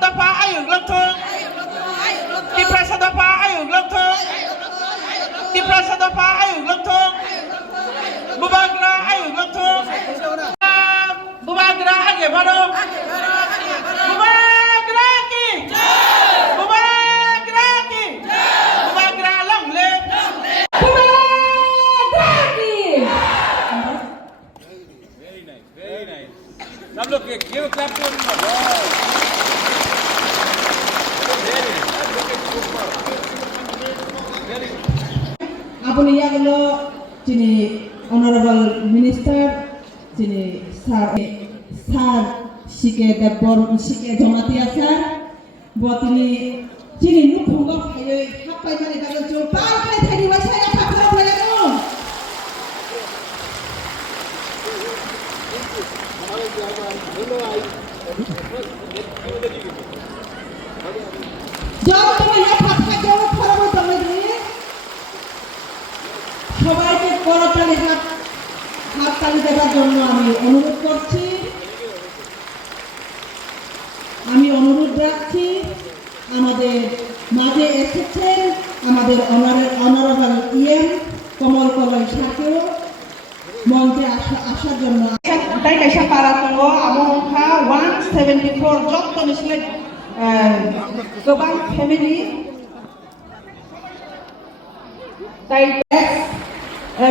dapa ayuk lengthung Tiprasa dapa ayuk lengthung Tiprasa dapa ayuk lengthung Bubagra ayuk lengthung Bubagra age baro Bubagra ki Bubagra ki Bubagra longle Bubagra ki Very nice. सब लोग give a clap to him. Abang yang lo sini honorable minister sini sar sike dapur sike jamatia sar buat ini sini lu punggok kayu apa yang ada dalam jumpa kayu tadi wajah yang tak pernah belajar jauh teman ya patah jauh para teman ini সবাইকে করতালি হাততালি দেওয়ার জন্য আমি অনুরোধ করছি আমাদের মাঝে এসেছেন আমাদের অনারেবল ইএম কমল কলই সাকেও মঞ্চে আসার জন্য তাই কাইসা পারা তো আবহাওয়া 174 যত নিছিলে গোবাং ফ্যামিলি তাই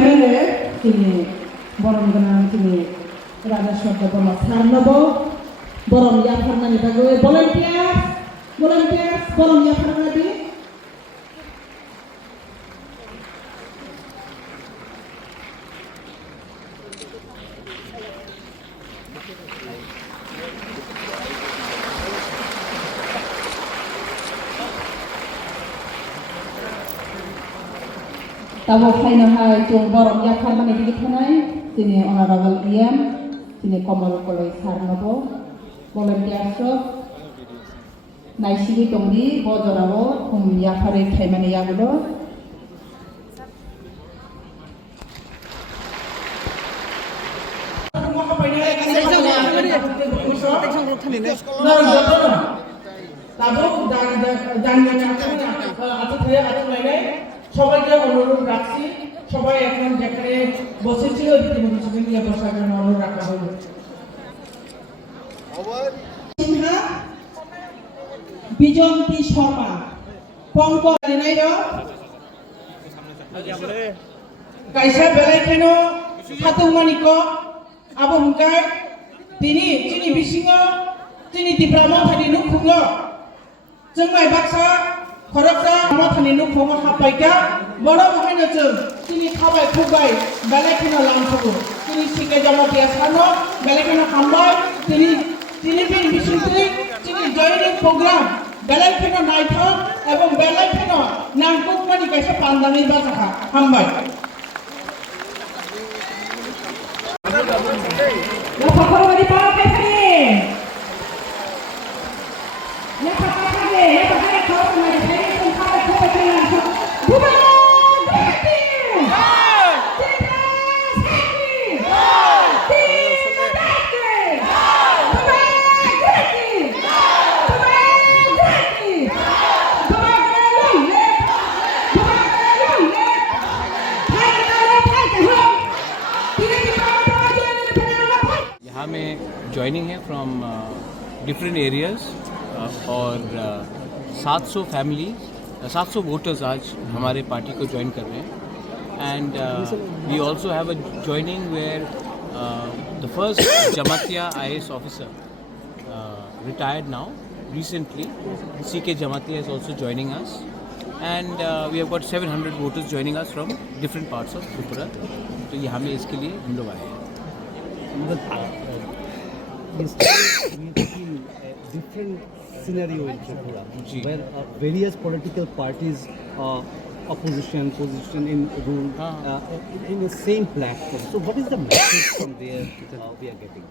MLA তিনি বরং তিনি রাজস্ব বলা ছাড় নেব বরং ইয়াফারনানি বাগে ভলান্টিয়ার্স বরং ইয়াফারনানি Tabo kaina hai jong borong ya khamani digi thanai tini honorable IM tini Komal Koloi Sarnobo volunteer shop naisigi tongdi bojorabo hum ya khare khaimani yagulo সবাইকে অনুরোধ রাখছি সবাই এখন যেখানে বসেছিল ইতিমধ্যে সেখানে গিয়ে বসার জন্য অনুরোধ রাখা হলো সিনহা বিজন্তী শর্মা পঙ্কজ নাইর কাইসা বেলাই কেন হাতুমানিক আবো হুঙ্কার তিনি বিসিङ তিনি দিপ্রাম থানি নুখুङ जोंनाय बाक्सा खरकसा माथानि नुखुङ हापायका बड़ महायनो जों तिनि खाबाय खुबाय बेलायखिनो लांथुगु तिनि सिके जमातिया सानो बेलायखिनो हामबाय तिनि बिन बिसुंथि तिनि जयनिं प्रग्राम बेलायखिनो नायथो एवं बेलायखिनो नांगुमानि कायसा पान्दानि बाजाखा हामबाय लाफाखरबारि पाराखायफानि यहाँ में ज्वाइनिंग है फ्रॉम डिफरेंट एरियाज और 700 फैमिली 700 वोटर्स आज हमारे पार्टी को ज्वाइन कर रहे हैं and we also have a joining where the first Jamatia IAS officer retired now recently CK Jamatia is also joining us and we have got 700 voters joining us from different parts of Tripura तो यहाँ में इसके लिए हम लोग आए हैं different scenario in Tripura, where various political parties, opposition, position in rule, in the same platform. So, what is the message from there we are getting?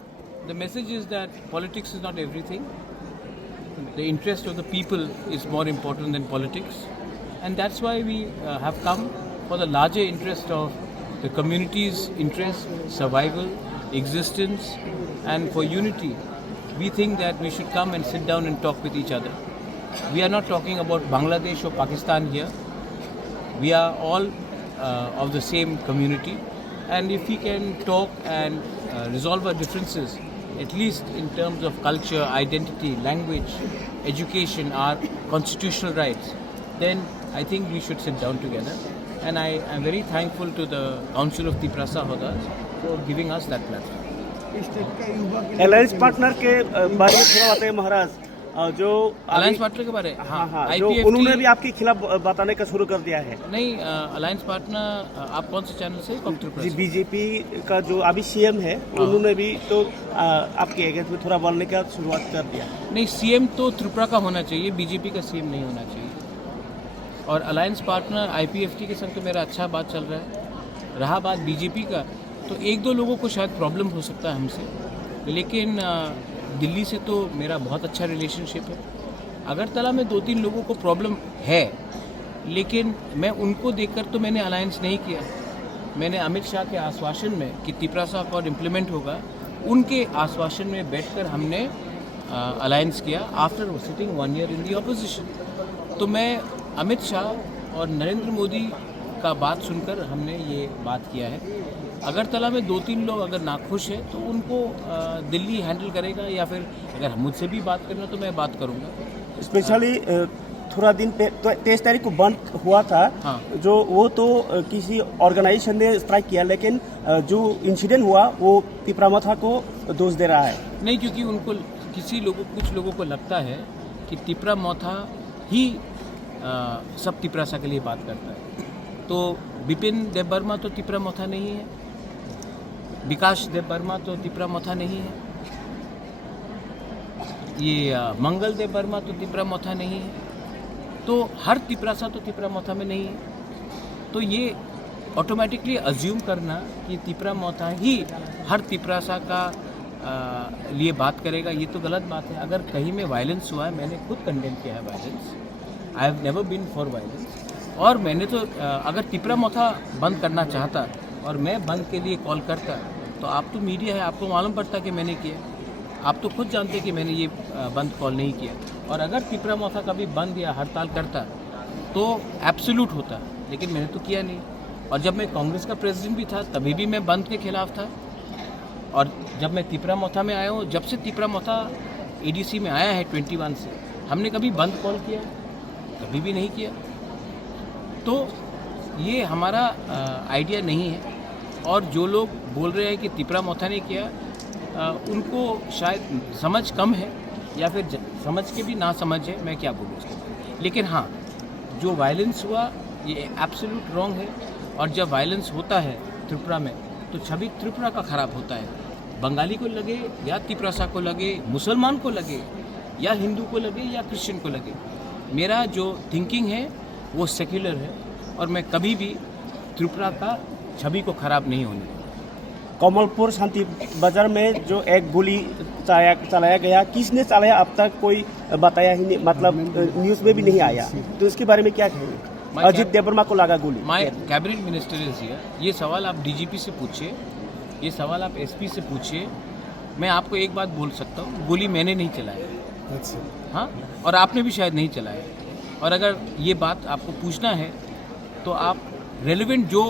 The message is that politics is not everything. The interest of the people is more important than politics, and that's why we have come for the larger interest of the community's interest, survival, existence, and for unity we think that we should come and sit down and talk with each other. We are not talking about Bangladesh or Pakistan here. We are all of the same community, and if we can talk and resolve our differences, at least in terms of culture, identity, language, education, our constitutional rights, then I think we should sit down together. And I am very thankful to the Council of Tiprasa Hodas for giving us that platform. Alliance partner के बारे में थोड़ा बताइए महाराज। जो alliance partner के बारे हाँ, जो उन्होंने भी आपके खिलाफ बताने का शुरू कर दिया है। नहीं, अलायंस पार्टनर आप कौन से चैनल से? जी, बीजेपी का जो अभी सीएम है उन्होंने भी तो आपके अगेंस्ट में थोड़ा बोलने का शुरुआत कर दिया। नहीं, सीएम तो त्रिपुरा का होना चाहिए, बीजेपी का सीएम नहीं होना चाहिए। और अलायंस पार्टनर आईपीएफटी के संग तो मेरा अच्छा बात चल रहा है। रहा बात बीजेपी का, तो एक दो लोगों को शायद प्रॉब्लम हो सकता है हमसे, लेकिन दिल्ली से तो मेरा बहुत अच्छा रिलेशनशिप है। अगरतला में 2-3 लोगों को प्रॉब्लम है, लेकिन मैं उनको देखकर तो मैंने अलायंस नहीं किया। मैंने अमित शाह के आश्वासन में कि तिपरासा अकॉर्ड इम्प्लीमेंट होगा, उनके आश्वासन में बैठकर हमने अलायंस किया after sitting 1 year in the opposition. तो मैं अमित शाह और नरेंद्र मोदी का बात सुनकर हमने ये बात किया है। अगरतला में 2-3 लोग अगर नाखुश हैं तो उनको दिल्ली हैंडल करेगा, या फिर अगर मुझसे भी बात करना तो मैं बात करूँगा। स्पेशली थोड़ा दिन 23 तारीख को बंद हुआ था। हाँ। जो वो तो किसी ऑर्गेनाइजेशन ने स्ट्राइक किया, लेकिन जो इंसिडेंट हुआ वो तिपरामथा को दोष दे रहा है। नहीं, क्योंकि उनको कुछ लोगों को लगता है कि तिपरामथा ही सब तिपरासा के लिए बात करता है। तो बिपिन देबबर्मा तो तिपरामथा नहीं है, विकास देबबर्मा तो तिपरामथा नहीं है, ये मंगल देबबर्मा तो तिपरामथा नहीं है, तो हर तिपरासा तो तिपरामथा में नहीं है। तो ये ऑटोमेटिकली अज्यूम करना कि तिपरामथा ही हर तिपरासा का लिए बात करेगा, ये तो गलत बात है। अगर कहीं में वायलेंस हुआ है, मैंने खुद कंडेम किया है violence. I have never been for violence. और मैंने तो अगर तिपरामथा बंद करना चाहता और मैं बंद के लिए कॉल करता, तो आप तो मीडिया है, आपको मालूम पड़ता कि मैंने किया। आप तो खुद जानते कि मैंने ये बंद कॉल नहीं किया। और अगर तिपरामथा कभी बंद या हड़ताल करता तो एब्सोल्यूट होता, लेकिन मैंने तो किया नहीं। और जब मैं कांग्रेस का प्रेसिडेंट भी था तभी भी मैं बंद के खिलाफ था। और जब मैं तिपरामथा में आया हूँ, जब से तिपरामथा एडीसी में आया है 21 से, हमने कभी बंद कॉल किया? कभी भी नहीं किया। तो ये हमारा आइडिया नहीं है। और जो लोग बोल रहे हैं कि तिपरामथा ने किया, उनको शायद समझ कम है, या फिर समझ के भी ना समझ है, मैं क्या बोलूँ उसके। लेकिन हाँ, जो वायलेंस हुआ ये एब्सोल्यूट रॉन्ग है। और जब वायलेंस होता है त्रिपुरा में, तो छवि त्रिपुरा का खराब होता है। बंगाली को लगे या तिपरासा को लगे, मुसलमान को लगे या हिंदू को लगे या क्रिश्चियन को लगे, मेरा जो थिंकिंग है वो सेक्युलर है, और मैं कभी भी त्रिपुरा का छवि को खराब नहीं होने दूंगा। कमलपुर शांति बाजार में जो एक गोली चलाया गया, किसने चलाया अब तक कोई बताया ही नहीं, मतलब न्यूज़ में भी नहीं आया। तो इसके बारे में क्या कहेंगे? अजित देबबर्मा को लगा गोली। My cabinet minister is here. ये सवाल आप डीजीपी से पूछिए, ये सवाल आप एसपी से पूछिए। मैं आपको एक बात बोल सकता हूँ, गोली मैंने नहीं चलाया। हाँ, और आपने भी शायद नहीं चलाया। और अगर ये बात आपको पूछना है तो आप रेलेवेंट जो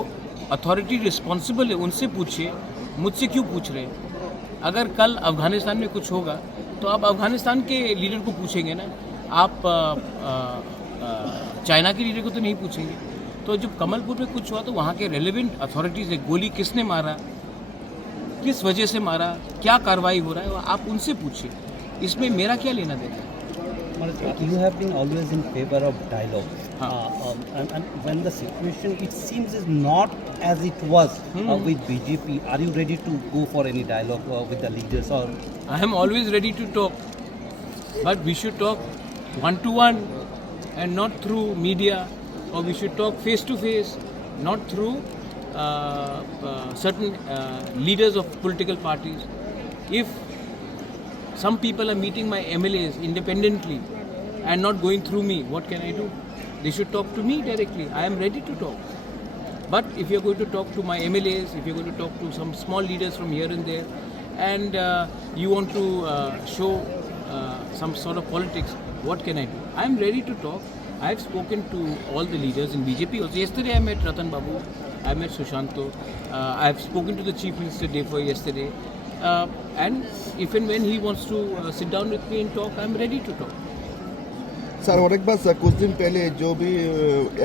अथॉरिटी रिस्पॉन्सिबल है उनसे पूछिए, मुझसे क्यों पूछ रहे हैं? अगर कल अफगानिस्तान में कुछ होगा तो आप अफगानिस्तान के लीडर को पूछेंगे ना, आप चाइना के लीडर को तो नहीं पूछेंगे। तो जब कमलपुर में कुछ हुआ तो वहाँ के रेलेवेंट अथॉरिटीज़ है, गोली किसने मारा, किस वजह से मारा, क्या कार्रवाई हो रहा है, आप उनसे पूछिए। इसमें मेरा क्या लेना देना है? You have been always in favor of dialogue, and when the situation it seems is not as it was with BJP, are you ready to go for any dialogue with the leaders? Or I am always ready to talk, but we should talk one-to-one and not through media, or we should talk face-to-face, not through certain leaders of political parties. If some people are meeting my MLAs independently and not going through me, what can I do? They should talk to me directly. I am ready to talk. But if you're going to talk to my MLAs, if you're going to talk to some small leaders from here and there, and you want to show some sort of politics, what can I do? I am ready to talk. I have spoken to all the leaders in BJP also. Yesterday I met Ratan Babu, I met Sushanto, I have spoken to the Chief Minister day before yesterday, and if and when he wants to sit down with me and talk, I am ready to talk. Sir और एक बात sir, कुछ दिन पहले जो भी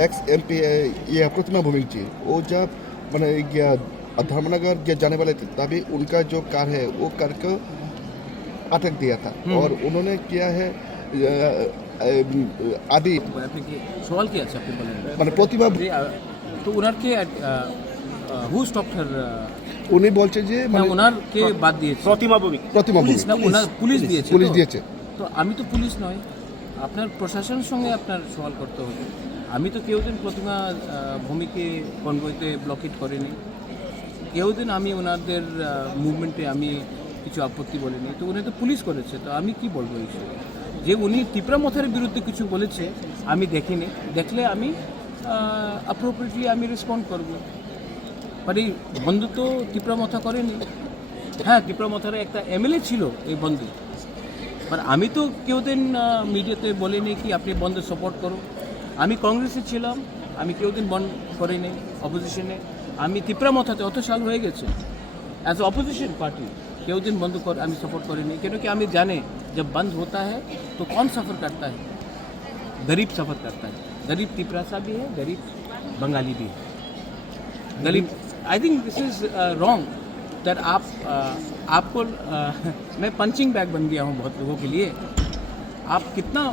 x MP है ये प्रतिमा भूमिक जी, वो जब मैंने गया धर्मनगर गया जाने वाले थे, तभी उनका जो कार है वो कार को अटक दिया था और उन्होंने किया है आदि सवाल किया अच्छा आपको बोलेंगे मैंने प्रतिमा तो उनार के हु स्टॉप्ड हर উনি বলছে যে মানে ওনার কে বাদ দিয়েছে प्रतिमा भूमि পুলিশ না ওনার পুলিশ দিয়েছে পুলিশ দিয়েছে তো আমি তো পুলিশ নয় আপনার প্রশাসনের সঙ্গে আপনার সওয়াল করতে হবে আমি তো কেউদিন প্রতিমা ভূমিকে কনভয়তে ব্লকেট করিনি কেউদিন আমি ওনাদের মুভমেন্টে আমি কিছু আপত্তি বলিনি তো উনি তো পুলিশ করেছে তো আমি কি বলবো এই বিষয়ে যে উনি টিপরা মথার বিরুদ্ধে কিছু বলেছে আমি দেখিনি দেখলে আমি অ্যাপ্রোপ্রিয়েটলি আমি রেসপন্ড করব বাট এই বন্ধু তো টিপরা মথা করেনি হ্যাঁ টিপরা মথার একটা MLA ছিল এই বন্ধু আর আমি তো কেউদিন মিডিয়াতে বলিনি কি আপনি বন্ধু সাপোর্ট করো আমি কংগ্রেসে ছিলাম আমি কেউদিন বন্ধ করিনি অপোজিশনে আমি টিপরা মথাতে অত সাল হয়ে গেছে एज ऑपोजिशन पार्टी केउदिन बंद कर आमी सपोर्ट करेंगे क्योंकि आमी जाने जब बंद होता है तो कौन सफ़र करता है गरीब सफ़र करता है गरीब तिपरासा भी है गरीब बंगाली भी है गरीब I think this is wrong that आप आपको मैं पंचिंग बैग बन गया हूँ बहुत लोगों के लिए आप कितना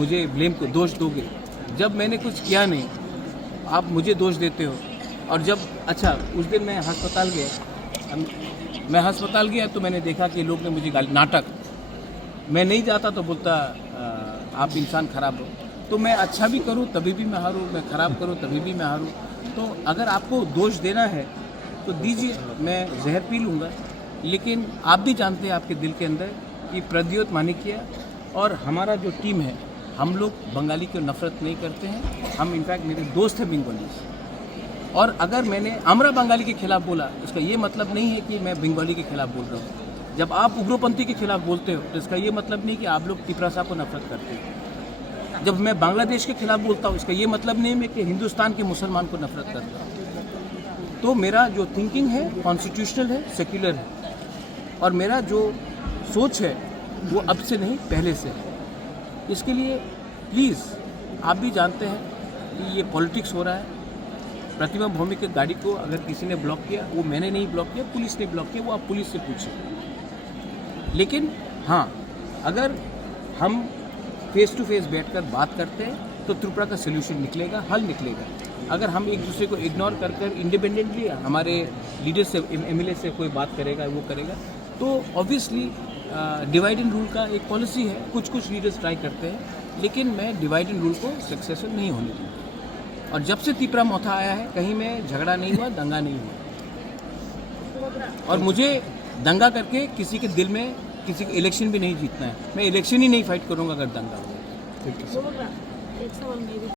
मुझे ब्लेम को दोष दोगे जब मैंने कुछ किया नहीं आप मुझे दोष देते हो और जब अच्छा उस दिन मैं अस्पताल गया तो मैंने देखा कि लोग ने मुझे गाली नाटक मैं नहीं जाता तो बोलता आप इंसान खराब हो तो मैं अच्छा भी करूं तभी भी मैं हारूं मैं खराब करूं तभी भी मैं हारूं तो अगर आपको दोष देना है तो दीजिए मैं जहर पी लूँगा लेकिन आप भी जानते हैं आपके दिल के अंदर कि प्रद्योत मानिकिया और हमारा जो टीम है हम लोग बंगाली को नफरत नहीं करते हैं हम इनफैक्ट मेरे दोस्त हैं बंगाली और अगर मैंने आमरा बंगाली के खिलाफ बोला इसका ये मतलब नहीं है कि मैं बंगाली के खिलाफ बोल रहा हूँ जब आप उग्रपंथी के खिलाफ बोलते हो तो इसका ये मतलब नहीं कि आप लोग तिपरासा को नफरत करते हो जब मैं बांग्लादेश के खिलाफ बोलता हूँ इसका ये मतलब नहीं है कि हिंदुस्तान के मुसलमान को नफरत करता हूँ तो मेरा जो थिंकिंग है कॉन्स्टिट्यूशनल है सेक्युलर है और मेरा जो सोच है वो अब से नहीं पहले से है इसके लिए प्लीज़ आप भी जानते हैं कि ये पॉलिटिक्स हो रहा है प्रतिमा भौमिक की गाड़ी को अगर किसी ने ब्लॉक किया वो मैंने नहीं ब्लॉक किया पुलिस ने ब्लॉक किया वो आप पुलिस से पूछें लेकिन हाँ अगर हम फेस टू फेस बैठकर बात करते हैं तो त्रिपुरा का सोल्यूशन निकलेगा हल निकलेगा अगर हम एक दूसरे को इग्नोर कर इंडिपेंडेंटली हमारे लीडर से MLA से कोई बात करेगा वो करेगा तो ऑब्वियसली डिवाइड एंड रूल का एक पॉलिसी है कुछ लीडर्स ट्राई करते हैं लेकिन मैं डिवाइड एंड रूल को सक्सेसफुल नहीं होने दूँगा और जब से तिपरा मोथा आया है कहीं में झगड़ा नहीं हुआ दंगा नहीं हुआ और मुझे दंगा करके किसी के दिल में किसी को इलेक्शन भी नहीं जीतना है मैं इलेक्शन ही नहीं फाइट करूंगा अगर दंगा हो